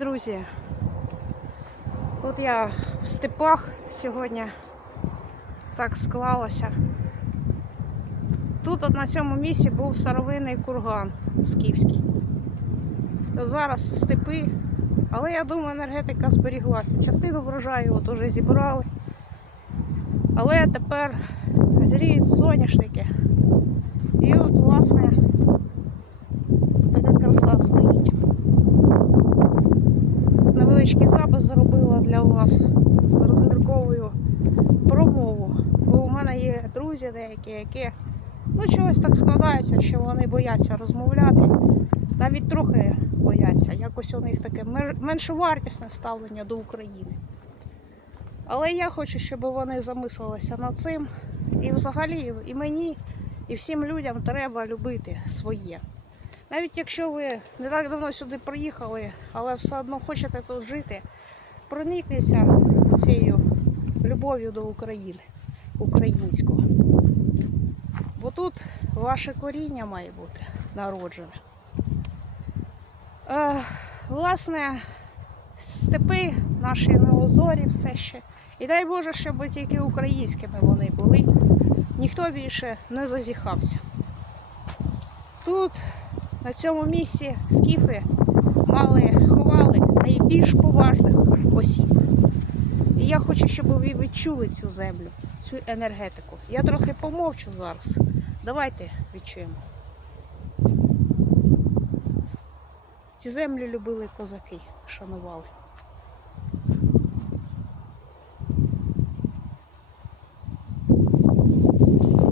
Друзі, от я в степах сьогодні так склалося. Тут от на цьому місці був старовинний курган скіфський. Зараз степи, але я думаю, енергетика зберіглася. Частину врожаю от уже зібрали. Але тепер зріють соняшники. І от, власне, така краса стоїть невеличкий запис для вас. Розмірковую промову. Бо у мене є друзі деякі, які ну чогось так складається, що вони бояться розмовляти. Навіть трохи бояться. Якось у них таке меншовартісне ставлення до України. Але я хочу, щоб вони замислилися над цим. І взагалі, і мені, і всім людям треба любити своє. Навіть якщо ви не так давно сюди приїхали, але все одно хочете тут жити, проникніться цією любов'ю до України, українського. Бо тут ваше коріння має бути народжене. Е, власне, степи наші на озорі все ще. І дай Боже, щоб тільки українськими вони були. Ніхто більше не зазіхався. Тут на цьому місці скіфи мали, найбільш поважних осіб. І я хочу, щоб ви відчули цю землю, цю енергетику. Я трохи помовчу зараз. Давайте відчуємо. Ці землі любили козаки, шанували.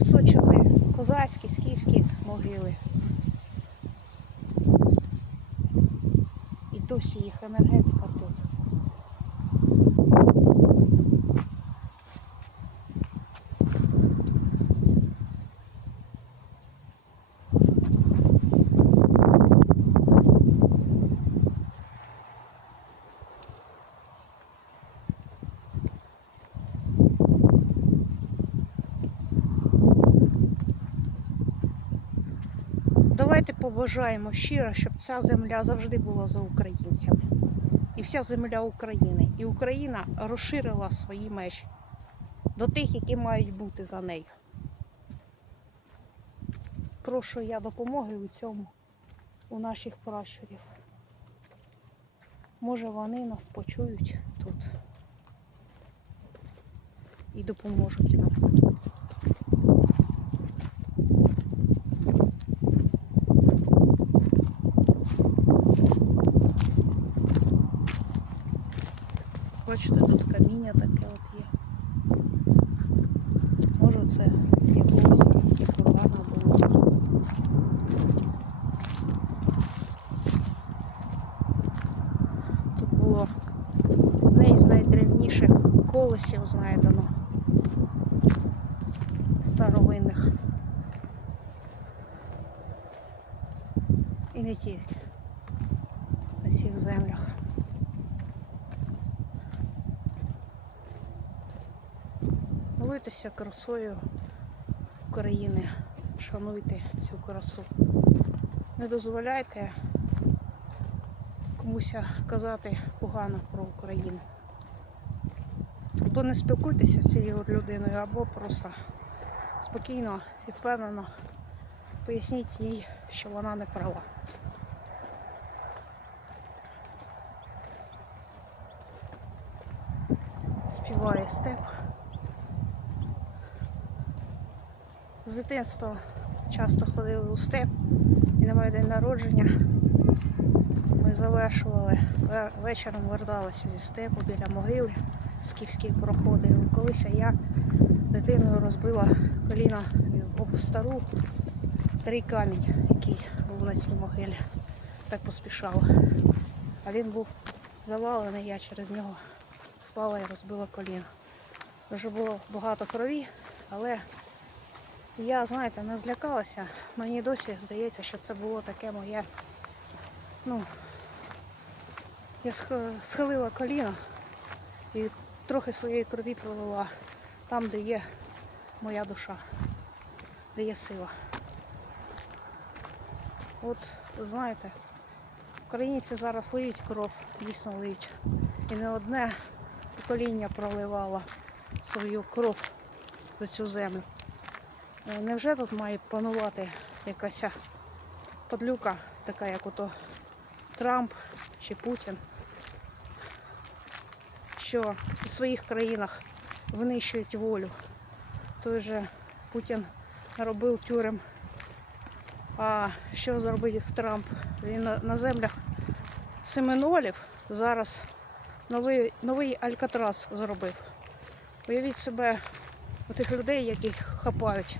Сочили козацькі, скіфські могили. Досі їх енергетика тут. Давайте побажаємо щиро, щоб ця земля завжди була за українцями. І вся земля України. І Україна розширила свої межі до тих, які мають бути за нею. Прошу я допомоги у цьому у наших пращурів. Може вони нас почують тут і допоможуть нам. Бачите, тут каміння таке от є. Може це якогось кургана було. Тут було одне із найдревніших колесів знайдено старовинних. І не тільки на цих землях. Милуйтеся красою України, шануйте цю красу. Не дозволяйте комусь казати погано про Україну. Або не спілкуйтеся з цією людиною, або просто спокійно і впевнено поясніть їй, що вона не права. Співає степ. З дитинства часто ходили у степ і на моє день народження завершували ве- вечором верталися зі степу біля могили, скіфські проходили. Колись я дитиною розбила коліна об стару, старий камінь, який був на цій могилі. Так поспішала. А він був завалений, я через нього впала і розбила коліно. Вже було багато крові, але я, знаєте, не злякалася. Мені досі здається, що це було таке моє. Ну, я схилила коліно і трохи своєї крові пролила там, де є моя душа, де є сила. От, ви знаєте, Українці зараз лиють кров, дійсно лиють. І не одне покоління проливало свою кров за цю землю. Е, Невже тут має панувати якась подлюка, така як ото Трамп чи Путін, що у своїх країнах винищують волю. Той же Путін наробив тюрем. А що зробив Трамп? Він на, землях Семенолів зараз новий, новий Алькатрас зробив. Уявіть себе у тих людей, яких хапають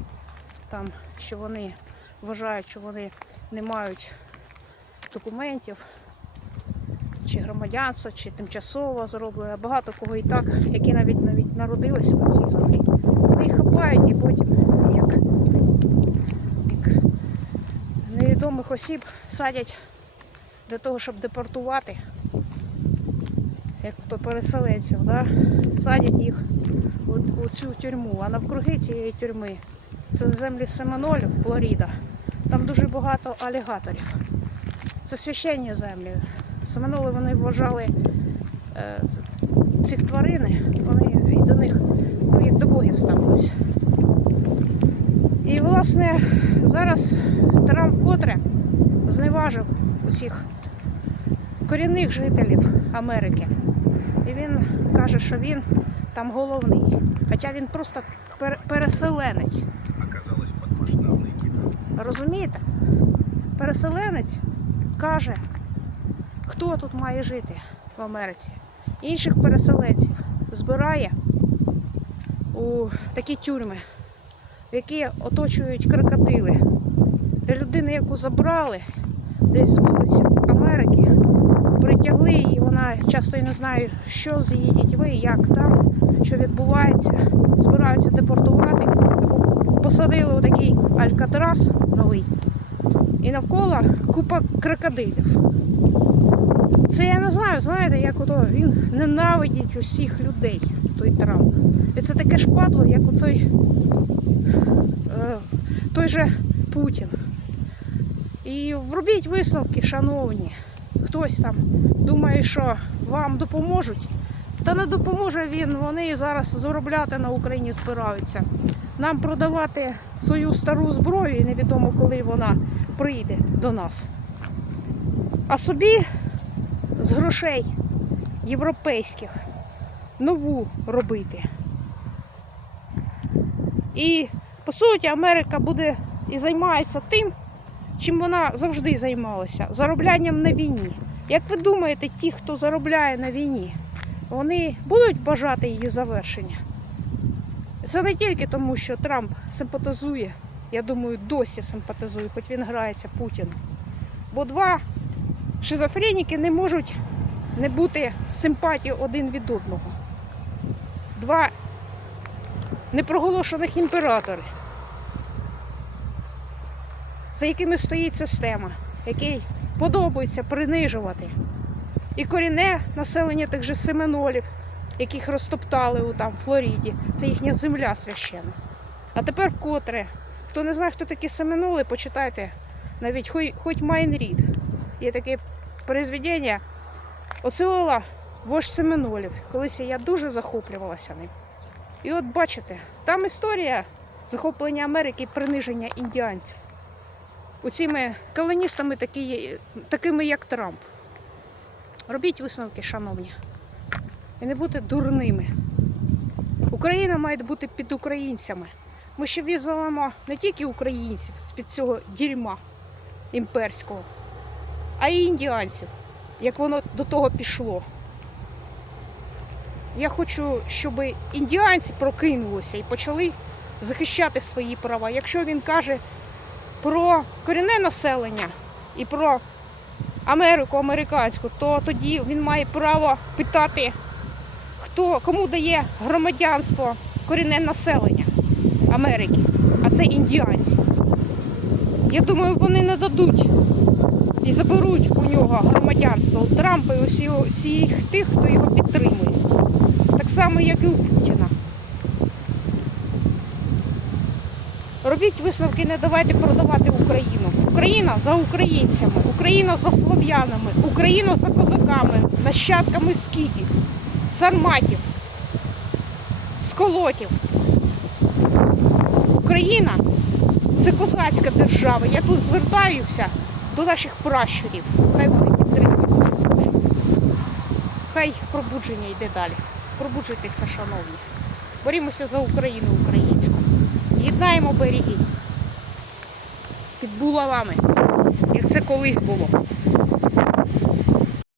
там, що вони вважають, що вони не мають документів, чи громадянства, чи тимчасово зроблено. А Багато кого і так, які навіть навіть народилися на цій землі. Вони їх хапають і потім як, як невідомих осіб садять для того, щоб депортувати, як то переселенців, да? садять їх у цю тюрму. А навкруги цієї тюрми це землі Семенолів, Флоріда. Там дуже багато алігаторів. Це священні землі. Семеноли вони вважали е, цих тварин, вони до них ну, як до богів ставились. І, власне, зараз Трамп вкотре зневажив усіх корінних жителів Америки. І він каже, що він там головний. Хоча він просто пер- переселенець. масштабной гибелью. Розумієте? Переселенець каже, хто тут має жити в Америці. Інших переселенців збирає у такі тюрми, які оточують крокодили. Для людини, яку забрали десь з вулиці Америки, притягли її, вона часто і не знає, що з її дітьми, як там, що відбувається. Збираються депортувати, яку посадили у такий алькатрас новий. І навколо купа крокодилів. Це я не знаю, знаєте, як ото він ненавидить усіх людей, той Трамп. І це таке ж падло, як оцей е, той же Путін. І вробіть висновки, шановні. Хтось там думає, що вам допоможуть. Та не допоможе він. Вони зараз заробляти на Україні збираються. Нам продавати свою стару зброю і невідомо коли вона прийде до нас. А собі з грошей європейських нову робити. І по суті Америка буде і займається тим, чим вона завжди займалася зароблянням на війні. Як ви думаєте, ті, хто заробляє на війні, вони будуть бажати її завершення? Це не тільки тому, що Трамп симпатизує, я думаю, досі симпатизує, хоч він грається Путіну. Бо два шизофреніки не можуть не бути в симпатії один від одного. Два непроголошених імператори, за якими стоїть система, який подобається принижувати. І корінне населення тих же Семенолів, яких розтоптали у там Флоріді. Це їхня земля священна. А тепер вкотре, хто не знає, хто такі Семеноли, почитайте навіть хоч Майнрід. Є таке произведення Оцеола вождь Семенолів. Колись я дуже захоплювалася ним. І от бачите, там історія захоплення Америки і приниження індіанців. Оціми колоністами, такі, такими як Трамп. Робіть висновки, шановні. І не бути дурними. Україна має бути під українцями. Ми ще визволимо не тільки українців з-під цього дерьма імперського, а й індіанців, як воно до того пішло. Я хочу, щоб індіанці прокинулися і почали захищати свої права. Якщо він каже про корінне населення і про Америку американську, то тоді він має право питати, хто кому дає громадянство корінне населення Америки, а це індіанці. Я думаю, вони не дадуть і заберуть у нього громадянство у Трампа і усі, усіх тих, хто його підтримує. Так само, як і у Путіна. Робіть висновки, не давайте продавати Україну. Україна за українцями, Україна за слов'янами, Україна за козаками, нащадками скіфів, сарматів, сколотів. Україна це козацька держава. Я тут звертаюся до наших пращурів. Хай вони підтримують нашу душу. Хай пробудження йде далі. Пробуджуйтеся, шановні. Борімося за Україну українську. Єднаємо береги під булавами, як це колись було.